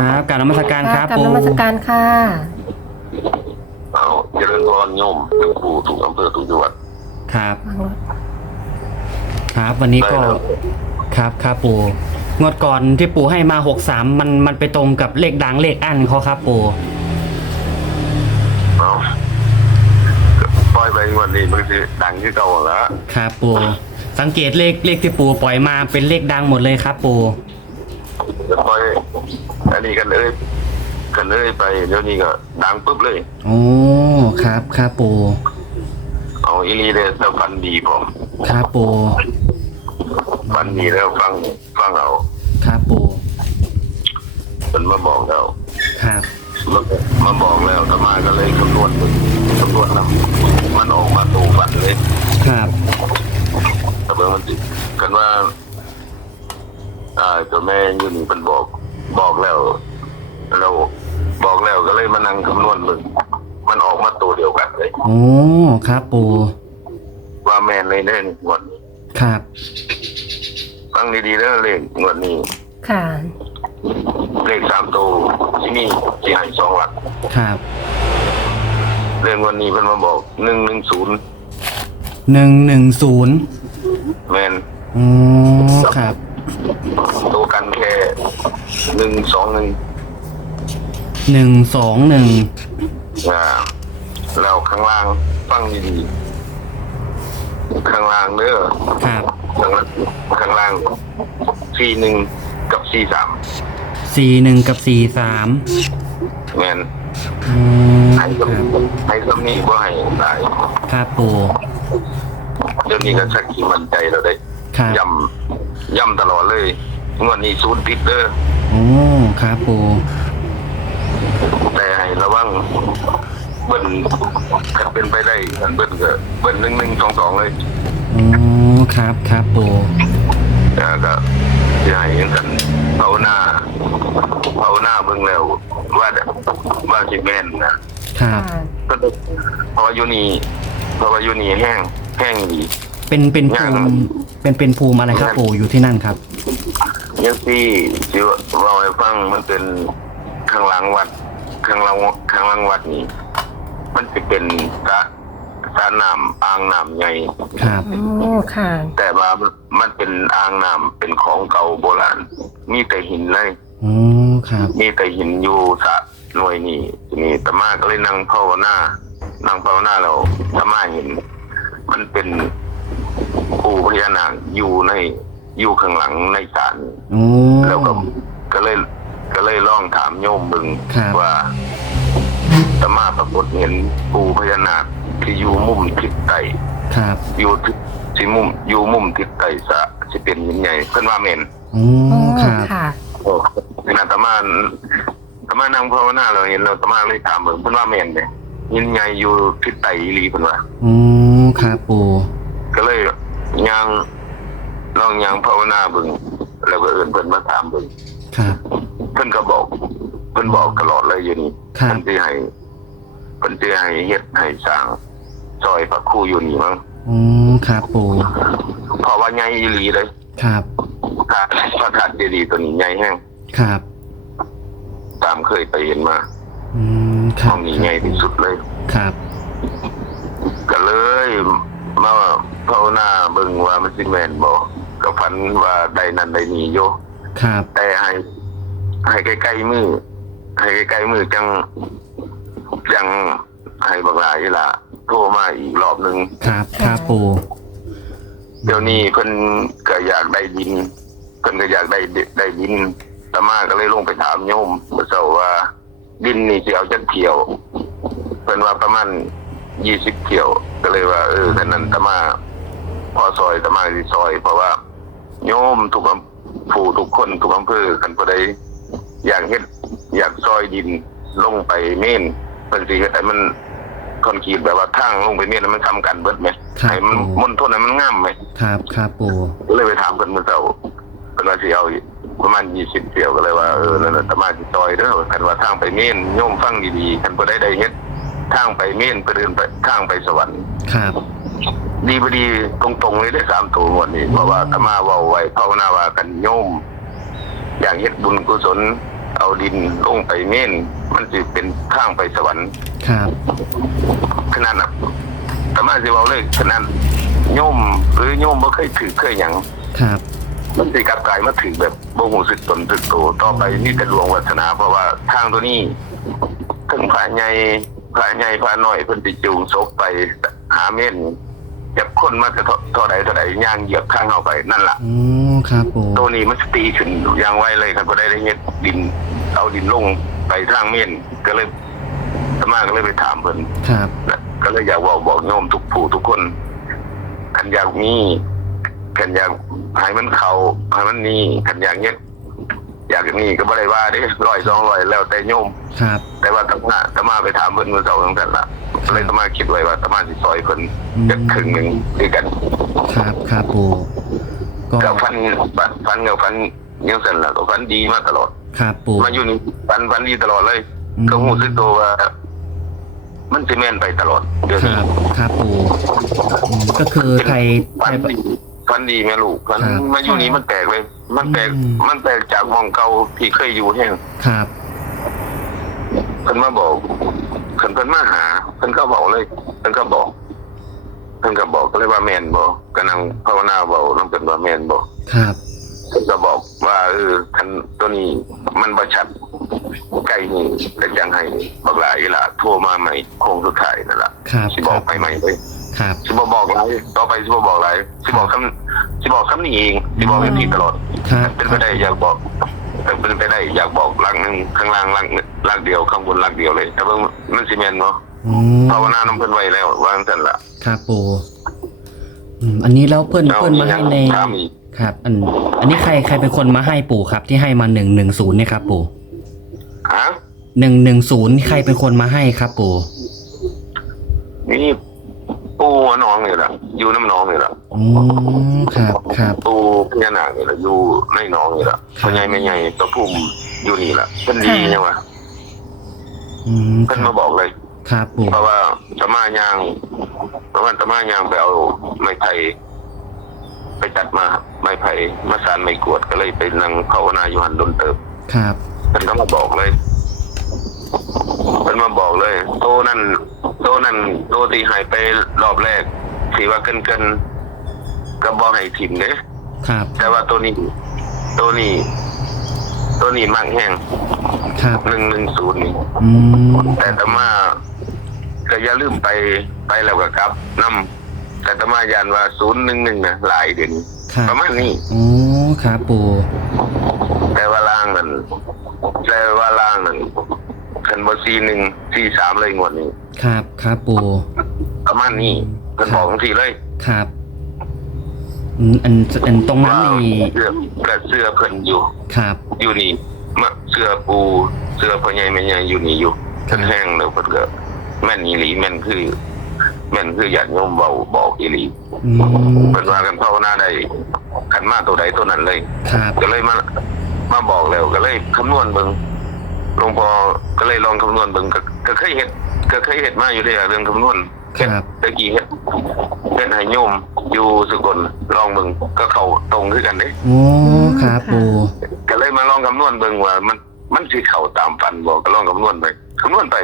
ครับกรารนมัสการครับกับปูนมัสการค่ะ เอาเจริญพรโยมทุกผู้ทุกอำเภอทุกจังหวัดครับ วางรถ ครับ วันนี้ก็ ได้แล้วครับครับปูงวดก่อนที่ปูให้มาหกสามมันมันไปตรงกับเลขดังเลขอั้นเขาครับปูเอาปล่อยไปวันนี้มันคือดังที่เก่าแล้วครับปูสังเกตเลขเลขที่ปูปล่อยมาเป็นเลขดังหมดเลยครับปู จะปล่อยอันนี้กันเลยกันเลยไปเดี๋ยวนี้ก็ดังปุ๊บเลยโอ้ครับครับปูเอาอีนีเลยแล้วฟันดีผมครับปูฟันดีแล้วฟังฟังเอาครับปูมันมาบอกแล้วครับมันมาบอกแล้วธรรมาก็เลยคำนวณคำนวณนำมันออกมาตูฝันเลย ครับแต่เบิ่งมันสิกันว่า อ่าเจ้าแม่อยืนเป็นบอก บอกแล้วเราบอกแล้วก็เลยมานั่งคำนวณมึงมันออกมาตัวเดียวกันเลย โอ้ครับปูว่าแม่นเลยเน่งงวดครับ ฟังดีๆแล้วเลขงวดนี้ ค่ะ เลขสามตัวที่นี่ที่ให้สองหลักครับเลขงวันนี้เพิ่นมาบอกหนึ่งหนึ่งศูนย์หนึ่งหนึ่งศูนย์แมนโอ้ครับ ตัวกันแค่หนึ่งสองหนึ่งหนึ่งสองหนึ่งอ่าแล้วข้างล่างฟังดีๆข้างล่างเด้อครับข้างล่างข้างล่างสี่หนึ่งกับสี่สามสี่หนึ่งกับสี่สามแมนอืมให้ครับคำให้คำนี้ว่าให้ได้ ครับปูเดี๋ยวนี้ก็ชักขีมั่นใจแล้วได้ครับย่ำ ย่ำตลอดเลยงวดนี้ศูนย์ติดเด้อโอ้ครับปูแต่ให้ระวังเบิ้ลถ้าเป็นไปได้อันเบิ้ลก็เบิ้ลหนึ่งหนึ่งสองสองเลยโอ้ครับครับปูแล้วก็จะให้กันภาวนาภาวนาเบิ่งแล้ว ว่าว่าสิแม่นนะครับค่ะก็เพราะว่าอยู่นี่เพราะว่าอยู่นี่แห้งแห้งดีเป็นเป็นภูมิ เป็นเป็นภูมิอะไรครับปูอยู่ที่นั่นครับยังที่ที่เราให้ฟังมันเป็นข้างหลังวัดข้างหลังข้างหลังวัดนี่มันจะเป็นสระสระน้ำอ่างน้ำใหญ่ครับโอ้ค่ะ แต่ว่ามันเป็นอ่างน้ำเป็นของเก่าโบราณ มีแต่หินเลยโอ้ครับ มีแต่หินอยู่สระหน่วยนี่ทีนี้ตมาก็เลยนั่งภาวนานั่งภาวนาเราตมาเห็น มันเป็น ปูพญานาคอยู่ในอยู่ข้างหลังในศาลโอ้แล้วก็ก็เลยก็เลยลองถามโยมบึงครับว่าตมาปรากฏเห็นปูพญานาคที่อยู่มุมทิศใต้ครับอยู่ทิศที่มุมอยู่มุมทิศใต้สระสิเป็นหินใหญ่เพิ่นว่าเมนโอ้โอ้ครับค่ะ โอ้ขนาดตมาตมานั่งภาวนาเราเห็นเราตมาเลยถามเบิ่งเพิ่นว่าเมนเด้หินใหญ่อยู่ทิศใต้อีหลีเพิ่นว่า โอ้ครับปูก็เลย ย่างลองย่างภาวนาเบิ่งแล้วก็เอิ้นเพิ่นมาถามเบิ่งครับ เพิ่นก็บอก เพิ่นบอกตลอดเลยอยู่นี่ครับ เพิ่นสิให้เพิ่นสิให้เฮ็ดให้สร้างซอยพระครูอยู่นี่มั้งโอ้ครับปูเพราะว่าใหญ่อีหลีเลยครับพระพระธาตุเจดีย์ตัวนี้ใหญ่แห้งครับ ตามเคยไปเห็นมาอืมคห้รัอบงนี้ใหญ่ที่สุดเลย ครับ ก็เลย มาภาวนาเบิ่งว่ามันสิแม่นบ่ก็ฝันว่าใดนั้นใดนี้โยครับ แต่ให้ให้ใกล้ๆมือให้ใกล้ๆมือจังจังให้บักหลายล่ะ โทรมาอีกรอบหนึง ครับ ครับปู เดี๋ยวนี้เพิ่นก็อยากได้ดินเพิ่นก็อยากได้ได้ดินตามาก็เลยลงไปถามโยมเมื่อเช้าว่า ดินนี่สิเอาจักเที่ยวเพิ่นว่าประมาณ ยี่สิบเที่ยว ก็เลยว่า เออคันนั้นตามาพอซอยตามาสิซอย เพราะว่า โยมทุกอำผู้ทุกคนทุกอำเภอคันบ่ได้อยากเฮ็ดอยากซอยดินลงไปเม่นเพิ่นสิเฮ็ดให้มันคอนกรีตแบบว่าทางลงไปเม่นแล้วมันทำกันเบิดไหมครับให้มันมนทนให้มันงามไหมครับครับปูก็เลยไปถามเพิ่นเมื่อเช้าเพิ่นว่าสิเอาประมาณยี่สิบเที่ยวก็เลยว่าเออนั่นน่ะตมาสิซอยเด้อคันว่าทางไปเม่นโยมฟังดีๆคันบ่ได้ได้เฮ็ด ทางไปเม่นไปเดินไปทางไปสวรรค์ครับดีพอดีตรงๆเลยได้สามตัวงวดนี้เพราะว่าตมาเว้าไว้ภาวนาว่ากันโยม อยากเฮ็ดบุญกุศล เอาดินลงไปเม่นมันจะเป็นทางไปสวรรค์ครับขนาดน่ะแต่มาสิเว้าเลยขนาดโยมหรือโยมบ่เคยถือเคยหยังครับมันสิกลับกลายมาถือแบบบ่หูสึกตนสึกโตวต่อไปนี่แต่หลวงวัฒนาเพราะว่าทางตัวนี้ถึงพระใหญ่ พระใหญ่พระน้อยเพิ่นสิจูงศพไปหาเม่นจับคนมาจะเท่าใดเท่าใดย่างเหยียบข้างเข้าไปนั่นล่ะอ๋อครับปู่ตัวนี้มันสตีขึ้นอย่างไวเลยครับก็ได้ได้เฮ็ดดิน เอาดินลงไปทางเม่นก็เลยสมาก็เลยไปถามเพิ่นครับนะก็เลยอยากบอกบอกโยมทุกผู้ทุกคนขันอยากมีขันอยากให้มันเขาให้มันนี่ขันอยากเนี้ย อยากนี่ก็บ่ได้ว่าเด้ร้อยสองร้อยแล้วแต่โยม ครับ แต่ว่าตมาตมาไปถามเพิ่นเมื่อเช้าตั้งแต่ละก็เลยตมาคิดไว้ว่าตมาสิซอยเพิ่นอืมจะครึ่งหนึ่งด้วยกันครับครับปู่ก็กับฟันฟันกับฟันยังสั่นละก็ฟันดีมาตลอด ครับปู่มาอยู่นี่ฟันฟันดีตลอดเลยอืมก็หูสึกตัวว่ามันสิแม่นไปตลอดเดี๋ยวคนี้รับ ครับปู่อืมก็คือใครใคฟั รนดีฟันดีแม่ลูกฟันครับมาอยู่นี่มันแปลกเลย มันแปลกอืม มันแปลกจากหมองเก่าที่เคยอยู่แห้งครับ เพิ่นมาบอกเพิ่นเพิ่นมาหาเพิ่นก็บอกเลยเพิ่นก็บอกเพิ่นก็บอกก็เลยว่าแม่นบ่ก็นั่งภาวนาเว้านำเพิ่นว่าแม่นบ่ครับ เพิ่นก็บอกว่าเออคันตัวนี้มันบ่ชัดใกล้นี่แต่จังให้บักหลายอีหล่ะโทรมาใหม่โค้งสุดท้ายนั่นล่ะครับสิคบอรักบไปใหม่เลย ครับ สิบบอกไรต่อไปสิบบอกไรสิบอกคำ สิบอกคำนี้เองสิบอกกันทีตลอดครับ เป็นไปได้อยากบอกแต่เป็นไปได้อยากบอกหลังหนึ่งข้างล่างหลังหลังเดียวข้างบนหลังเดียวเลยแต่ว่ามันสิแมนเนาะอ๋อภาวนาน้ำเพิ่นไว้แล้ววางสันละครับปู่อืมอันนี้แล้วเพื่อนเอาเพื่อนมาให้ในถามอีกครับ อัน อันนี้ใครใครเป็นคนมาให้ปู่ครับ ที่ให้มาหนึ่งหนึ่งศูนย์เนี่ยครับ ปู่ฮะหนึ่งหนึ่งศูนย์ใครเป็นคนมาให้ครับ ปู่นี่ ปูน้องนี่แหละอยู่น้ำน้องนี่แหละอ๋อครับครับปูพญานาคนี่แหละอยู่ในหน้องนี่แหละครับพ่อใหญ่แม่ใหญ่ตัวพุ่มอยู่นี่แหละเพิ่นดีเนี่ยวะอืมคเพิ่นรัมาบบอกเลย ครับปู่เพราะว่าตะมายางเพราะว่าตะมายางไปเอาไม้ไผ่ไปจัดมาไม้ไผ่มาสานไม้กวดก็เลยไปนั่งภาวนาอยู่หันดนเติบ ครับเพิ่นก็มาบอกเลยเพิ่นมาบอกเลย โตนั่นโต นั่นโตที่หายไปรอบแรกสีว่าเกินเกินๆก็บอกให้ถิ่มเด้ครับ แต่ว่าตัวนี้ ตัวนี้ ตัวนี้มักแห้งครับหนึ่งหนึ่งศูนย์นี่อืมแต่ตมาก็อย่าลืมไปไปแล้วก็กลับนำแต่ตมายันว่าศูนย์หนึ่งหนึ่งนะหลายเดือนครับประมาณนี้อ๋อครับปู่แต่ว่าล่างนั่นแต่ว่าล่างนั่น คันบซีหนึ่งสี่สามเลยงวดนี้ ครับครับปู่ประมาณนี้เพิ่นบอกทีเลยครับอืมอันอันตรงนั้นว่านี่เสื้อกับเสื้อเพิ่นอยู่ ครับ อยู่นี่มะเสื้อปูเสื้อพ่อใหญ่แม่ใหญ่อยู่นี่อยู่เพิ่นแห้งแล้วเพิ่นก็แม่นอีหลีแม่นคือ แม่นคือญาติโยมเบาบอกอีหลีอืมเพิ่นว่ากันภาวนาได้ขันมาตัวใดตัวนั้นเลย ครับก็เลยมามาบอกแล้วก็เลยคำนวณเบิ่ง หลวงพ่อก็เลยลองคำนวณเบิ่งก็ก็เคยเฮ็ดก็เคยเฮ็ดมาอยู่เด้อเรื่องคำนวณครับตะกี้เฮ็ดเฮ็ดให้โยมอยู่สกลลองเบิ่งก็เข้าตรงคือกันเด้โอ้ครับปู่ก็เลยมาลองคำนวณเบิ่งว่า มันมันสิเข้าตามฝันบ่ก็ลองคำนวณไปคำนวณไป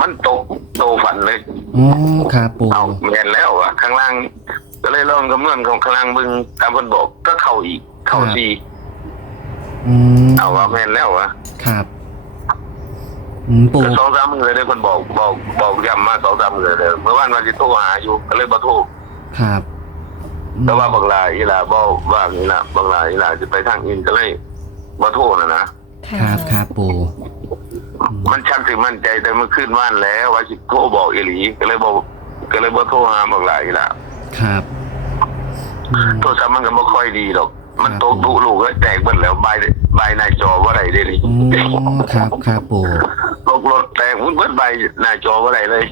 มันตกโตฝันเลยโอ้ครับปู่เอาแม่นแล้วอะข้างล่าง ก็เลยลองคำนวณของข้างล่างเบิ่งตามเพิ่นบอกก็เข้าอีก เข้าสี่อืม เอาว่าแม่นแล้วอะครับอืมปู่ก็สองสามมือเลยเพิ่นบอกบอกบอกย้ำมาสองสามมือเลยเมื่อวานว่าสิโทรหาอยู่ก็เลยบ่โทรครับอืมแต่ว่าบักหลายอีหลาบ่ว่านี่ล่ะบักหลายอีหลาจะไปทางอื่นก็เลยบ่โทรน่ะนะครับครับปู่อืมมันชักสิมั่นใจแต่เมื่อคืนว่านแล้วว่าสิโทรบอกอีหลีก็เลยบ่ก็เลยบ่โทรหาบักหลายอีหลาครับอืม โทรศัพท์มันก็บ่ค่อยดีดอก มันครับตกตุลูกแล้วแตกเบิดแล้วใบ ใบหน้าจอบ่ได้เด้นี่โอ้ครับครับปู่ตกรถแตกมันเบิดใบหน้าจอบ่ได้เลย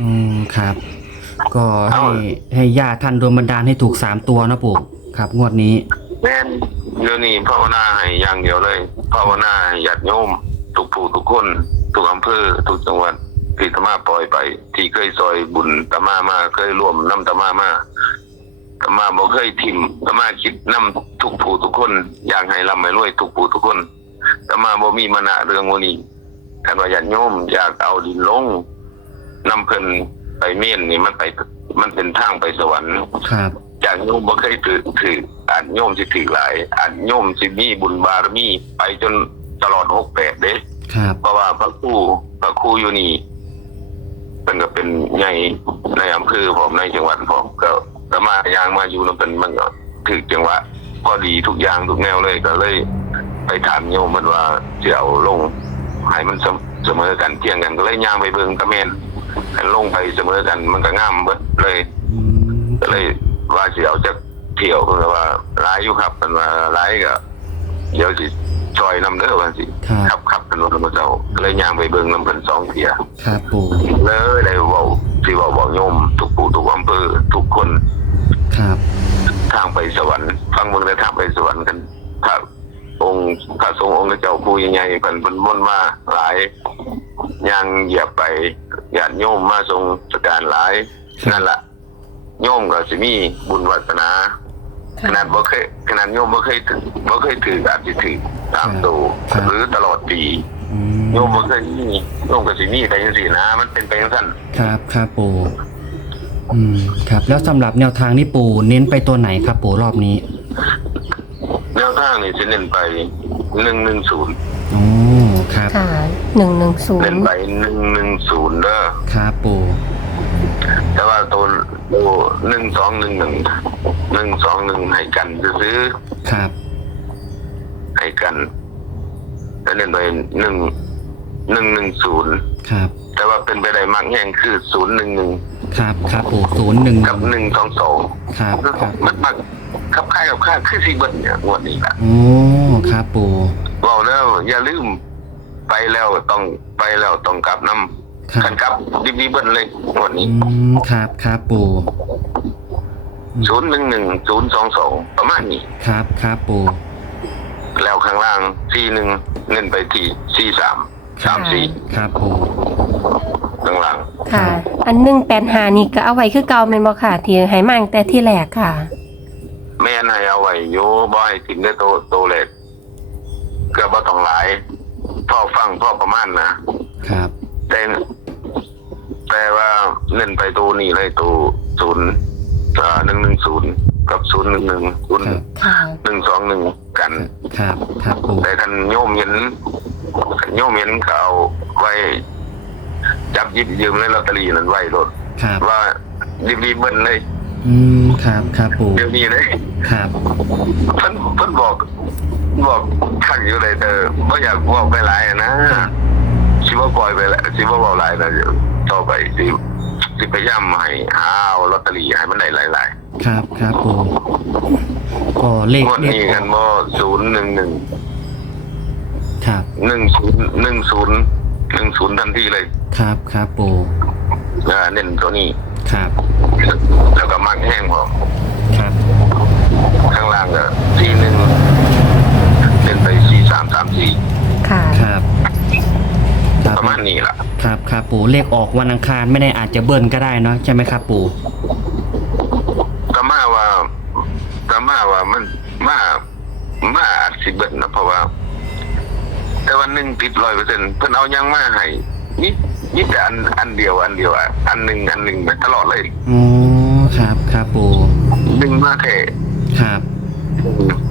อืมครับ ก็เอาให้ให้ญาติท่านโดนบันดาลให้ถูกสามตัวนะปู่ครับ งวดนี้ แม่นเดี๋ยวนี้ภาวนาให้อย่างเดียวเลยภาวนาให้ญาติโยมทุกผู้ทุกคนทุกอำเภอทุกจังหวัดที่ตมาปล่อยไป ที่เคยซอยบุญตมามาเคยร่วมน้ำตมามา ตมาบ่เคยทิมตมาคิดน้ำทุกผู้ทุกคน อยากให้ร่ำให้รวยทุกผู้ทุกคนตแต่มาบ่มีมณะเรื่องโมนี้คันว่าญาติโยมอยากเอาดินลงนำเพิ่นไปเม่นนี่มันไปมันเป็นทางไปสวรรค์ครับจากโยมบ่เคยถือถืออาจโยมสิถือหลายอาจโยมสิมีบุญบารมีไปจนตลอดหกแปดเด้ครับเพราะว่าพระครูพระครูอยู่นี่เป็นก็เป็นใหญ่ในอำเภอผมในจังหวัดผมก็ ก็มายางมาอยู่แล้วเป็นมันก็ถือจังหวะพอดีทุกอย่างทุกแนวเลยก็เลย ไปถามโยมมันว่าจะเอาลงให้มันเสมเสมอกันเที่ยงกันก็เลยย่างไปเบิ่งกระเมนให้ลงไปเสมอกันมันก็งามเบิดเลยอืมก็เลยว่าสิเอาจะเที่ยวเพิ่นก็ว่าร้ายอยู่ครับมันว่าร้ายก็เดี๋ยวสิซอยนำเด้อว่าสิครับครับครับเป็นวันพระเจ้าก็เลยย่างไปเบิ่งนำเพิ่นสองเที่ยครับปู่เลยได้เว้าที่เว้าบอกโยมทุกปู่ทุกอำเภอทุกคน ครับทางไปสวรรค์ฟังเบิ่งได้ทางไปสวรรค์กันพระองค์พระทรงองค์เจ้าผู้ใหญ่ๆเพิ่นเพิ่นม่นมาหลายย่างเหยียบไปญาติโยมมาทรงสการหลายนั่นล่ะโยมก็สิมีบุญวาสนา ขนาดบ่เคยขนาดโยมบ่เคยถือบ่เคยถืออาจสิถือตามตัวหรือตลอดปีอืมโยมบ่เคยมีโยมก็สิมีไปจังซี่นะ มันเป็นไปจังซั่นครับครับปู่ อืมครับ แล้วสำหรับแนวทางนี่ปู่เน้นไปตัวไหนครับ ปู่รอบนี้แนวทางนี่สิเน้นไป110โอ้ครับ ค่ะหนึ่งหนึ่งศูนเน้นย์ไป110เด้อครับปู่แต่ว่าตัวตัว1211 121ให้กันซื้อครับ ๆให้กันแล้วเน้นไป1 110ครับ แต่ว่าเป็นไปได้มากแห่งคือ011 ครับครับปู่ศูนย์หนึ่งกับ122ครับครับมันมันขับค่ายกับค่ายคือซีเบิร์เนี่ยงวดนี้แหละโอ้ครับปู่บอกแล้วอย่าลืมไปแล้วต้องไปแล้วต้องกลับน้ครัำขับนกลับดิบดีเบิ้ลเลยงวดอืนี้มครับครับปู่ศูนย์หนึ่งหนึ่งศูนย์สองสองประมาณนี้ครับครับปู่แล้วข้างล่างสี่หนึ่งเน้นไปที่สี่สามสามสี่ครับปู่ ข้างล่างค่ะ อันหนึ่งแปดหานี่ก็เอาไว้คือเก่าแม่นบ่ค่ะที่ให้มาตั้งแต่ที่แรกค่ะ แม่นายเอาไว้โยบอยถึงได้โตโตเล็กเกือบว่าต้องหลายพ่อฟังพ่อประมาณนะครับ แต่แต่ว่าเล่นไปตัวนี้เลยตัวศูนย์หนึ่งหนึ่งศูนย์กับศูนย์หนึ่งหนึ่งศูนย์ครับค่ะ หนึ่งสองหนึ่งกัน ครับ ครับปู่แต่ท่านโยมเห็นโยมเห็นเขาเอาไว้ จับหยิบยืมในลอตเตอรี่นั้นไว้รถครับ ว่ารีบรีบเบิ้ลเลย อืมครับครับปู่เดี๋ยวนี้เลยครับเพิ่นเพิ่นบอก บอกขังอยู่เลยเธอไม่อยากบอกไปหลายอะนะสิว่าปล่อยไปแล้วสิว่าบอกหลายนะเดี๋ยวต่อไปสิสิพยายามให้หาเอาลอตเตอรี่ให้มันได้หลายครับครับปู่ก็เลๆขงวดเลนี้ขกันบ่ศูนย์หนึ่งหนึ่งครับ หนึ่งศูนย์หนึ่งศูนย์ หนึ่งศูนย์ทันทีเลยครับครับปู่อ่าเน้นตัวนี้ครับ แล้วก็มักแห้งพอครับข้างล่างก็สี่หนึ่งเน้นไปสี่สามสามสี่ค่ะ ครับครับประมาณนี้ล่ะ ครับครับปู่เลขออกวันอังคารไม่ได้อาจจะเบิ้ลก็ได้เนาะใช่ไหมครับปู่ก็มาว่าก็มาว่ามันมามาอาจสิเบิดนะเพราะว่า แต่วันหนึ่งติดร้อยเปอร์เซ็นต์เพิ่นเอายังมาให้นี่นี่แต่อันอันเดียวอันเดียวอะอันหนึ่งอันหนึ่งไปตลอดเลยอ๋อครับครับปู่หนึ่งมาแค่ครับ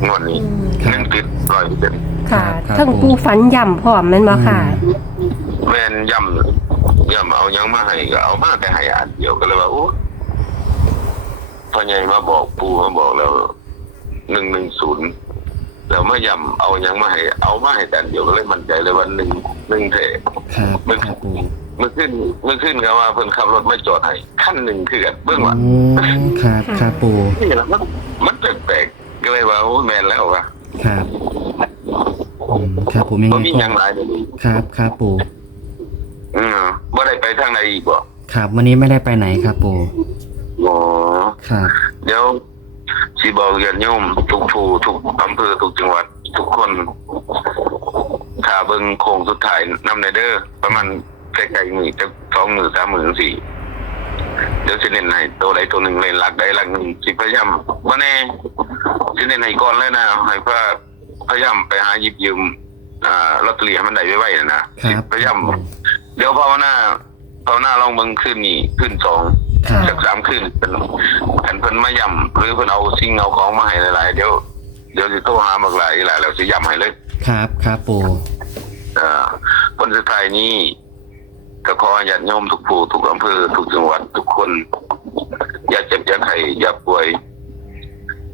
งวดนี้อืมหนึ่งติดร้อยเปอร์เซ็นต์ค่ะครับทั้งปูฝันย่ำพร้อมแม่นบ่ค่ะ แม่นย่ำย่ำเอายังมาให้ก็เอามาแต่ให้อันเดียวก็เลยว่าโอ้พ่อใหญ่มาบอกปู่มาบอกแล้วหนึ่งหนึ่งศูนย์ แล้วมาย่ำเอายังมาให้ เอามาให้แต่อันเดียวก็เลยมั่นใจเลยว่าหนึ่งหนึ่งเทครับครับปู่เมื่อขึ้นเมื่อขึ้นก็ว่าเพิ่นขับรถมาจอดให้ขั้นหนึ่งคือกันเบื้องหลังอ๋อครับครับปู่นี่แหละมันมันแปลกๆก็เลยว่าโอ้แม่นแล้วว่ะครับอืมครับผมยังบ่ไงมีหก็ยังหลายเลยครับครับปู่อืมบ่ได้ไปทางใดอีกบ่ครับ วันนี้ไม่ได้ไปไหนครับปู่อ๋อ ครับ เดี๋ยว สิบอกญาติโยมทุกผู้ทุกอำเภอทุกจังหวัด ทุกคนถ้าเบิ่งโค้งสุดท้ายนำในเด้อประมาณใกล้ๆมือจะสองมือสามมือสี่เดี๋ยวสิเน้นให้ตัวใดตัวหนึ่งเลยหลักใดหลักหนึ่งสิพยายามบ่แน่สิเน้นให้ก่อนเลยนะให้เพื่อพยายามไปหาหยิบยืมอ่าลอตเตอรี่ให้มันได้ไว้ๆนะนะครับพยายามเดี๋ยวภาวนาภาวนาลองเบิ่งขึ้นนี่ขึ้นสอง ครับจากสามขึ้นเป็นแผ่นเพิ่นมาย่ำหรือเพิ่นเอาสิ่งเอาของมาให้หลายๆเดี๋ยวเดี๋ยวสิโทรหาบักหลายหลายแล้วสิย่ำให้เลยครับครับปู่เอ่อคนสุดท้ายนี้ก็ขอญาติโยมทุกผู้ทุกอำเภอทุกจังหวัดทุกคน อย่าเจ็บอย่าไข้อย่าป่วย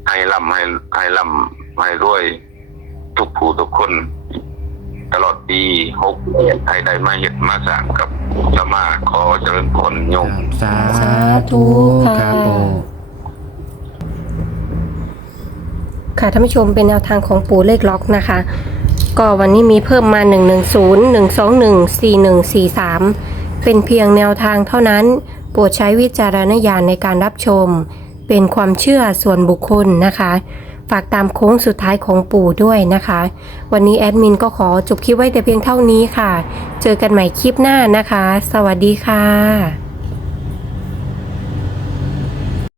ให้ร่ำให้ให้ร่ำให้รวย ทุกผู้ทุกคน ตลอดปีหกให้ได้มาเห็ดมาสร้างกับสมาขอเจริญพรโยมสาสาธุค่ะครับปู่ค่ะท่านผู้ชมเป็นแนวทางของปู่เลขล็อกนะคะ ก็วันนี้มีเพิ่มมา 110 121 4143 เป็นเพียงแนวทางเท่านั้น โปรดใช้วิจารณญาณในการรับชม เป็นความเชื่อส่วนบุคคลนะคะ ฝากตามโค้งสุดท้ายของปู่ด้วยนะคะ วันนี้แอดมินก็ขอจบคลิปไว้แต่เพียงเท่านี้ค่ะ เจอกันใหม่คลิปหน้านะคะ สวัสดีค่ะ